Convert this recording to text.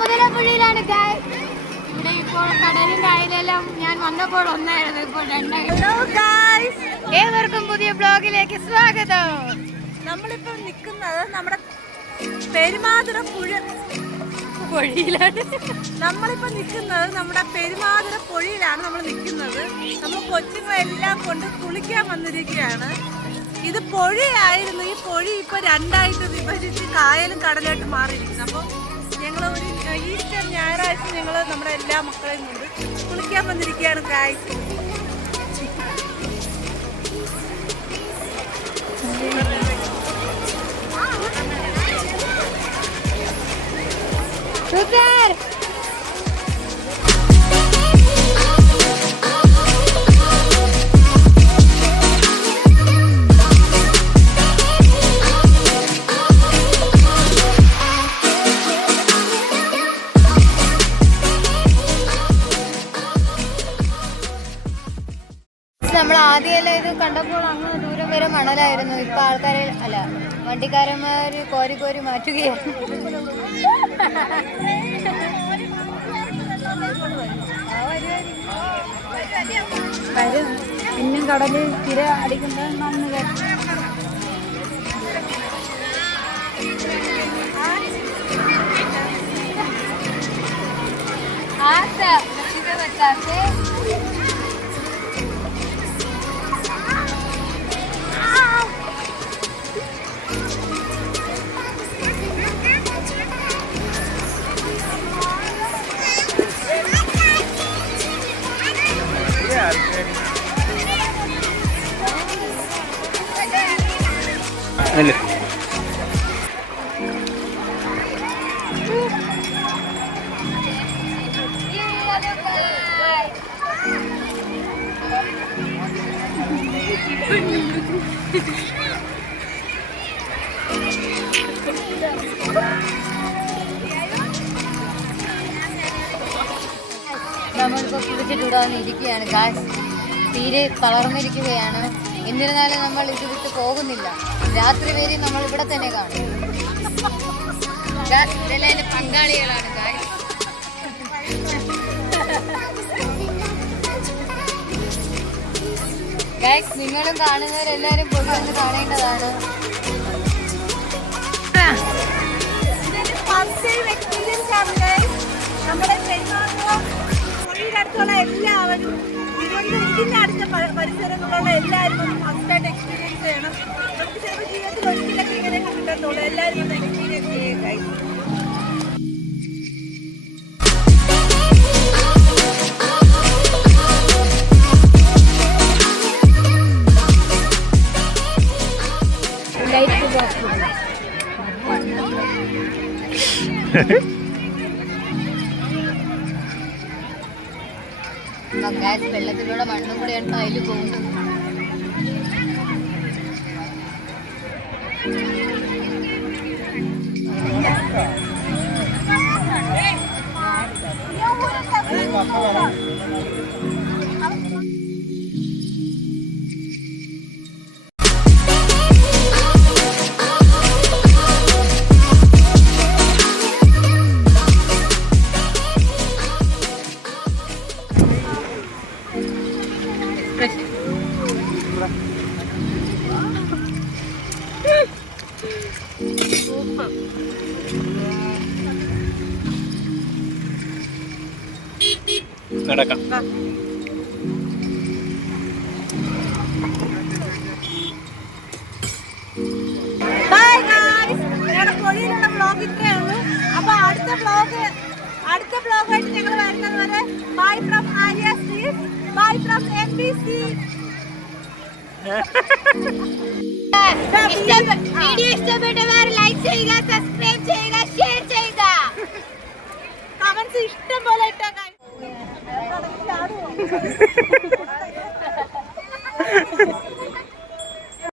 മുതലപ്പുഴയിലാണ്. ഇവിടെ ഇപ്പോൾ കടലും കായലെല്ലാം ഞാൻ വന്നപ്പോൾ ഒന്നായിരുന്നു, ഇപ്പോൾ രണ്ടായിരുന്നു. ഏവർക്കും പുതിയ ബ്ലോഗിലേക്ക് സ്വാഗതം. നമ്മളിപ്പോൾ നിൽക്കുന്നത് നമ്മുടെ പെരുമാതുര പൊഴിയിലാണ്. നമ്മളിപ്പോൾ നിൽക്കുന്നത് നമ്മുടെ പെരുമാതുര പൊഴിയിലാണ് നമ്മൾ നിൽക്കുന്നത്. നമ്മൾ കൊച്ചുങ്ങളെല്ലാം കൊണ്ട് കുളിക്കാൻ വന്നിരിക്കുകയാണ്. ഇത് പൊഴിയായിരുന്നു. ഈ പൊഴി ഇപ്പോൾ രണ്ടായിട്ട് വിഭജിച്ച് കായലും കടലായിട്ട് മാറിയിരിക്കുന്നു. അപ്പോൾ ഞങ്ങൾ ഒരു ഈസ്റ്റർ ഞായറാഴ്ച ഞങ്ങൾ നമ്മുടെ എല്ലാ മക്കളെയും കൊണ്ട് കുളിക്കാൻ വന്നിരിക്കുകയാണ്. Guys, super. നമ്മൾ ആദ്യമല്ല ഇത് കണ്ടപ്പോൾ അങ്ങ് ദൂരം വരെ മണലായിരുന്നു. ഇപ്പൊ ആൾക്കാരെ അല്ല വണ്ടിക്കാരന്മാര് കോരി കോരി മാറ്റുകയാണ്. പിന്നും കടലിൽ തിര അടിക്കുമ്പോഴാണ് അല്ലേ നമ്മളിപ്പോൾ കുളിച്ചിട്ടുടാന്ന് ഇരിക്കുകയാണ്. ഗായ്സ് തീരെ തളർന്നിരിക്കുകയാണ്. എന്നിരുന്നാലും നമ്മൾ ഇത് വിട്ട് പോകുന്നില്ല. രാത്രി വരെ നമ്മൾ ഇവിടെ തന്നെ കാണും. ഇതെല്ലാം പങ്കാളികളാണ്. ഗായ്സ് നിങ്ങളും കാണുന്നവരെല്ലാവരും പോയി വന്ന് കാണേണ്ടതാണ്. നമ്മുടെ പൊഴിയിലടുത്തുള്ള എല്ലാവരും ഇതിന്റെ അടുത്ത പരിസരങ്ങളിലുള്ള എല്ലാവരും ഒന്ന് ഫസ്റ്റായിട്ട് എക്സ്പീരിയൻസ് ചെയ്യണം. നമുക്ക് ചിലപ്പോൾ ജീവിതത്തിൽ ഒരിക്കലൊക്കെ ഇങ്ങനെ കിട്ടത്തുള്ളൂ. എല്ലാവരും ഒന്ന് എക്സ്പീരിയൻസ് ചെയ്യേണ്ടായി. വെള്ളത്തിലൂടെ മണ്ണും കൂടെയാണ് അതിൽ പോകുന്നത്. നടക്കാം. പൊഴിയിലുള്ള വ്ളോഗ് ഇത്രയേ ഉള്ളൂ. അപ്പൊ അടുത്ത വ്ളോഗായിട്ട് ഞങ്ങൾ വരുന്നത് വരെ bye from Arya street, bye from MBC. Video ഇഷ്ടപ്പെട്ടവർ ലൈക്ക് ചെയ്യുക, സബ്സ്ക്രൈബ് ചെയ്യുക,